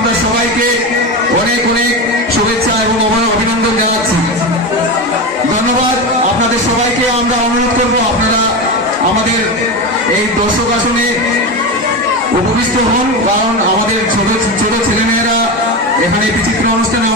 আমরা সবাইকে অনেক অনেক শুভেচ্ছা এবং অভিনন্দন জানাচ্ছি। ধন্যবাদ আপনাদের সবাইকে। আমরা অনুরোধ করব আপনারা আমাদের এই দর্শক আসনে উপবিষ্ট হন, কারণ আমাদের ছোট ছোট ছেলেমেয়েরা এখানে বিচিত্র অনুষ্ঠানে